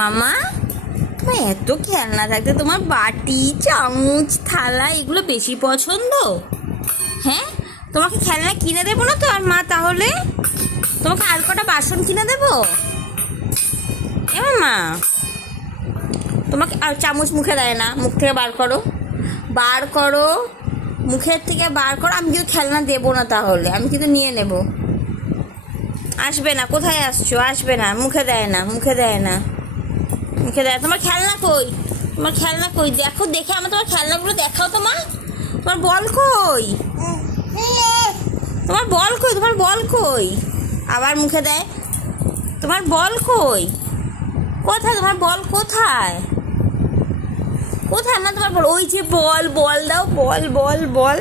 মামা, তোমার এত খেলনা থাকতে তোমার বাটি চামচ থালা এগুলো বেশি পছন্দ? হ্যাঁ, তোমাকে খেলনা কিনে দেবো না তো? আর মা তাহলে তোমাকে আর কটা বাসন কিনে দেবো? এ মামা, তোমাকে আর চামচ মুখে দেয় না, মুখ থেকে বার করো, বার করো, মুখের থেকে বার করো। আমি কিন্তু খেলনা দেবো না, তাহলে আমি কিন্তু নিয়ে নেব। আসবে না, কোথায় আসছো? আসবে না, মুখে দেয় না, মুখে দেয় না, মুখে দেয়। তোমার খেলনা কই? তোমার খেলনা কই? দেখো, দেখে আমার তোমার খেলনাগুলো দেখাও। তোমার বল কই? তোমার বল কই? তোমার বল কই? আবার মুখে দেয়। তোমার বল কই? কোথায় তোমার বল? কোথায় কোথায় আমার তোমার বল? ওই যে বল, বল দাও, বল বল বল।